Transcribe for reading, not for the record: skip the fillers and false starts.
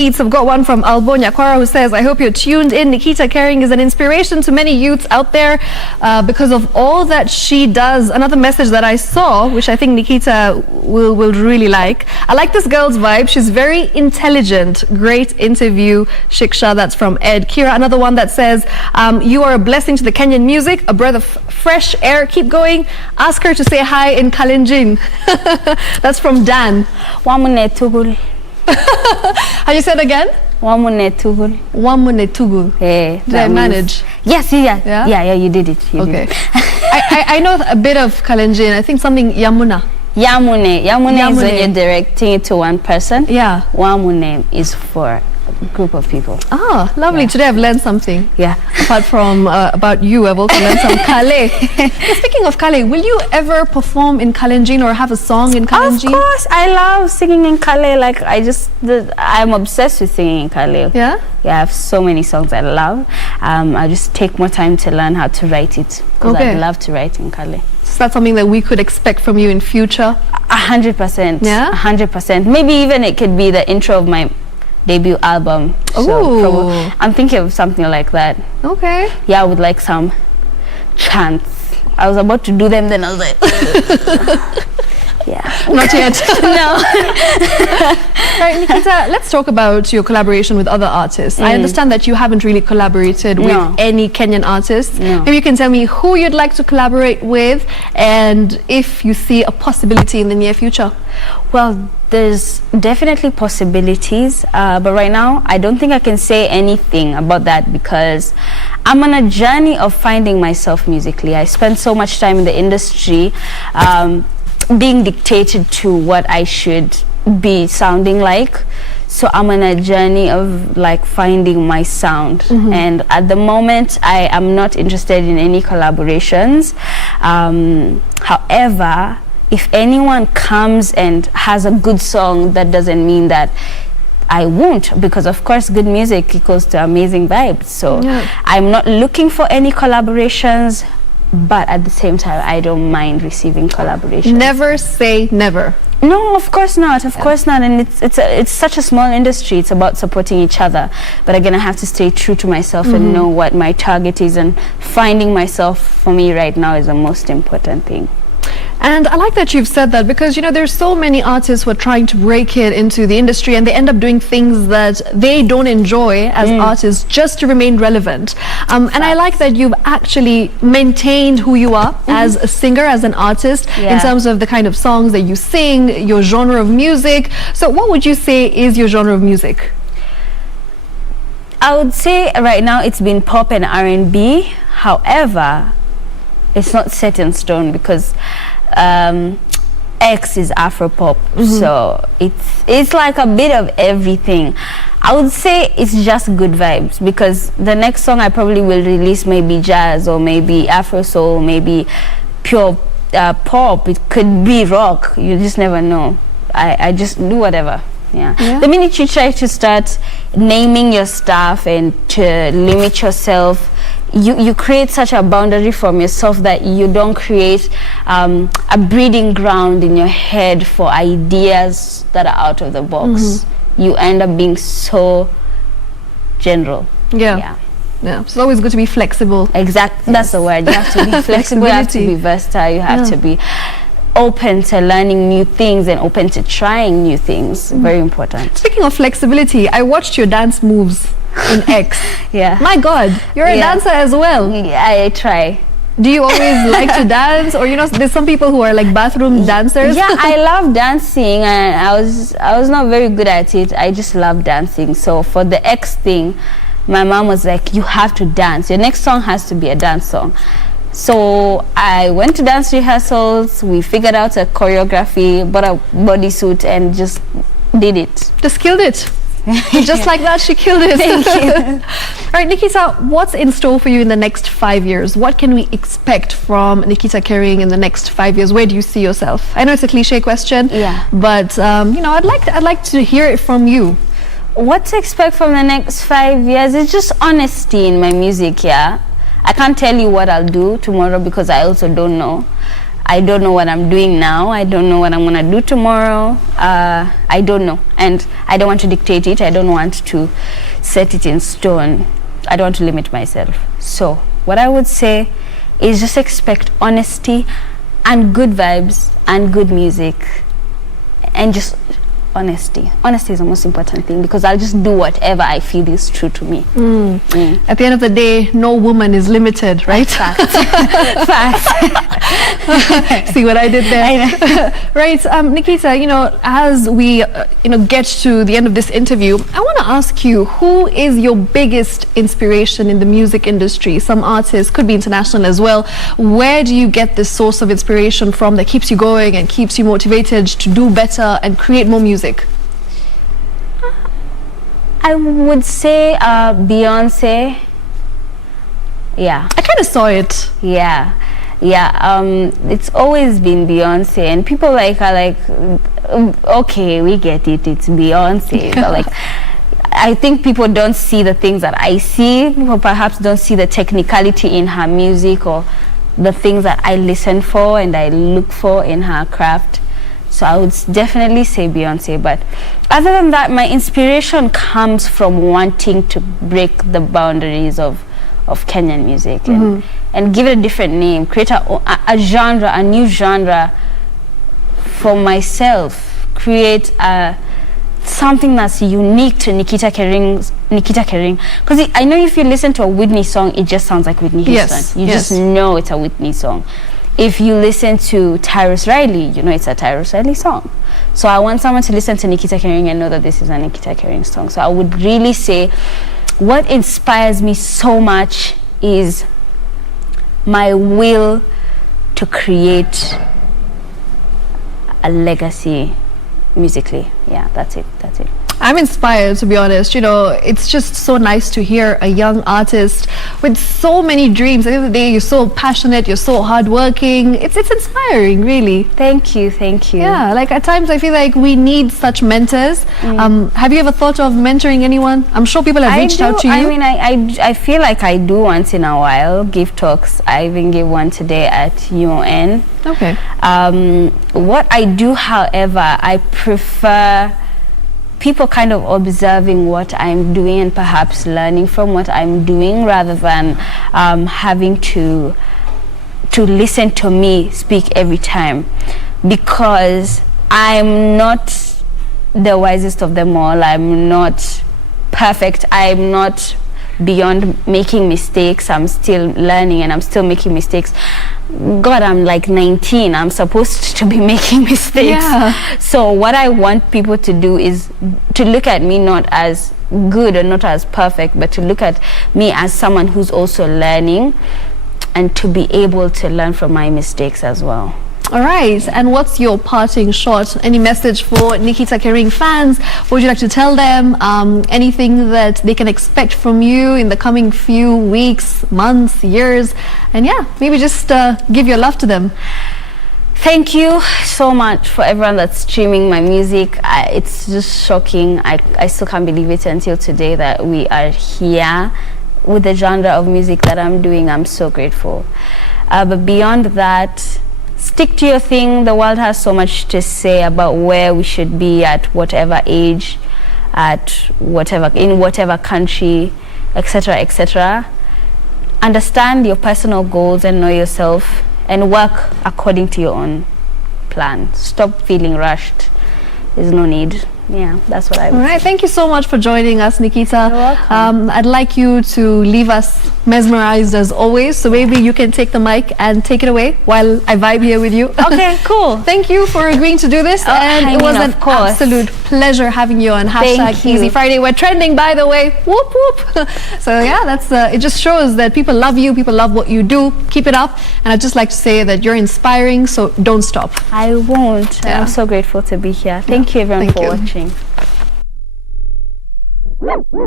I've got one from Albo Nyakwara who says, I hope you're tuned in. Nikita Kering is an inspiration to many youths out there because of all that she does. Another message that I saw, which I think Nikita will really like. I like this girl's vibe. She's very intelligent. Great interview. Shiksha, that's from Ed. Kira, another one that says, you are a blessing to the Kenyan music, a breath of fresh air. Keep going. Ask her to say hi in Kalenjin. That's from Dan. Wamune tugul. How you said again? Wamune tugul. Wamune tugul. Hey, did I manage? Yes, yeah, you did it. Okay. I know a bit of Kalenjin. I think something Yamuna. Yamune is when you're directing it to one person. Yeah. Wamune is for a group of people. Ah, lovely. Yeah. Today I've learned something. Yeah. Apart from about you, I've also learned some Kale. Speaking of Kale, will you ever perform in Kalenjin or have a song in Kalenjin? Of course. I love singing in Kale. Like, I'm obsessed with singing in Kale. Yeah? Yeah, I have so many songs I love. I just take more time to learn how to write it. Because I love to write in Kale. So that's something that we could expect from you in future? 100%. Yeah? 100%. Maybe even it could be the intro of my debut album. So I'm thinking of something like that. Okay. Yeah, with like some chants. I was about to do them, then I was like, yeah. Not yet. No. All right, Nikita, let's talk about your collaboration with other artists. I understand that you haven't really collaborated with any Kenyan artists. No. Maybe you can tell me who you'd like to collaborate with and if you see a possibility in the near future. Well, there's definitely possibilities, but right now I don't think I can say anything about that because I'm on a journey of finding myself musically. I spent so much time in the industry being dictated to what I should be sounding like. So I'm on a journey of like finding my sound, and at the moment I am not interested in any collaborations. However, if anyone comes and has a good song, that doesn't mean that I won't, because of course good music equals to amazing vibes. So I'm not looking for any collaborations, but at the same time I don't mind receiving collaborations. Never say never. No, of course not. Of course not. And it's such a small industry. It's about supporting each other. But again, I have to stay true to myself and know what my target is, and finding myself for me right now is the most important thing. And I like that you've said that because, you know, there's so many artists who are trying to break it into the industry and they end up doing things that they don't enjoy as artists just to remain relevant. And I like that you've actually maintained who you are as a singer, as an artist, in terms of the kind of songs that you sing, your genre of music. So what would you say is your genre of music? I would say right now it's been pop and R&B. However, it's not set in stone because X is Afropop, so it's like a bit of everything. I would say it's just good vibes because the next song I probably will release may be jazz or maybe Afro soul, maybe pure pop. It could be rock. You just never know. I just do whatever. Yeah. The minute you try to start naming your stuff and to limit yourself, you create such a boundary from yourself that you don't create a breeding ground in your head for ideas that are out of the box. You end up being so general. Yeah. So it's always good to be flexible. Exactly. That's the word. You have to be flexible. You have to be versatile. You have to be open to learning new things and open to trying new things. Very important. Speaking of flexibility, I watched your dance moves in X. My God, you're a dancer as well. Yeah, I try. Do you always like to dance, or you know, there's some people who are like bathroom dancers? Yeah, I love dancing, and I was not very good at it. I just love dancing. So for the X thing, my mom was like, "You have to dance. Your next song has to be a dance song." So I went to dance rehearsals, we figured out a choreography, bought a bodysuit and just did it. Just killed it. Just like that, she killed it. Thank you. All right, Nikita, what's in store for you in the next 5 years? What can we expect from Nikita Kering in the next 5 years? Where do you see yourself? I know it's a cliche question, but you know, I'd like to hear it from you. What to expect from the next 5 years is just honesty in my music. I can't tell you what I'll do tomorrow because I also don't know. I don't know what I'm doing now. I don't know what I'm gonna do tomorrow. I don't know, and I don't want to dictate it. I don't want to set it in stone. I don't want to limit myself. So what I would say is just expect honesty and good vibes and good music, and just honesty. Honesty is the most important thing, because I'll just do whatever I feel is true to me. At the end of the day, no woman is limited, right? Fact. Fact. See what I did there? Right, Nikita, you know, as we get to the end of this interview, I want to ask you, who is your biggest inspiration in the music industry? Some artists, could be international as well. Where do you get this source of inspiration from that keeps you going and keeps you motivated to do better and create more music? I would say Beyonce. Yeah, I kind of saw it. yeah. It's always been Beyonce, and people are like, okay, we get it, it's Beyonce. But like, I think people don't see the things that I see. People perhaps don't see the technicality in her music, or the things that I listen for and I look for in her craft. So I would definitely say Beyonce. But other than that, my inspiration comes from wanting to break the boundaries of Kenyan music, and give it a different name, create a genre, a new genre for myself, create something that's unique to Nikita Kering. Because I know if you listen to a Whitney song, it just sounds like Whitney Houston. You just know it's a Whitney song. If you listen to Tyrus Riley, you know it's a Tyrus Riley song. So I want someone to listen to Nikita Kering and know that this is a Nikita Kering song. So I would really say what inspires me so much is my will to create a legacy musically. Yeah, that's it. I'm inspired, to be honest. You know, it's just so nice to hear a young artist with so many dreams. At the end of the day, you're so passionate, you're so hardworking. It's inspiring, really. Thank you. Yeah, like at times I feel like we need such mentors. Have you ever thought of mentoring anyone? I'm sure people have reached out to you. I mean, I feel like I do once in a while give talks. I even gave one today at UN. Okay. What I do, however, I prefer people kind of observing what I'm doing and perhaps learning from what I'm doing, rather than having to listen to me speak every time, because I'm not the wisest of them all. I'm not perfect. I'm not beyond making mistakes. I'm still learning and I'm still making mistakes. God, I'm like 19. I'm supposed to be making mistakes. Yeah. So what I want people to do is to look at me not as good or not as perfect, but to look at me as someone who's also learning, and to be able to learn from my mistakes as well. All right, and what's your parting shot? Any message for Nikita Kering fans? What would you like to tell them? Anything that they can expect from you in the coming few weeks, months, years? And yeah, maybe just give your love to them. Thank you so much for everyone that's streaming my music. It's just shocking. I still can't believe it until today that we are here with the genre of music that I'm doing. I'm so grateful. But beyond that, stick to your thing. The world has so much to say about where we should be at whatever age, in whatever country, etc., etc. Understand your personal goals and know yourself, and work according to your own plan. Stop feeling rushed. There's no need. Yeah, that's what I would say. All right, thank you so much for joining us, Nikita. You're welcome. I'd like you to leave us mesmerized as always, so maybe you can take the mic and take it away while I vibe here with you. Okay, cool. Thank you for agreeing to do this, and it was an absolute pleasure having you on #Easy Friday. We're trending, by the way. Whoop whoop. So yeah, that's it. Just shows that people love you, people love what you do. Keep it up, and I'd just like to say that you're inspiring, so don't stop. I won't. Yeah. I'm so grateful to be here. Thank you everyone for watching. Thank you.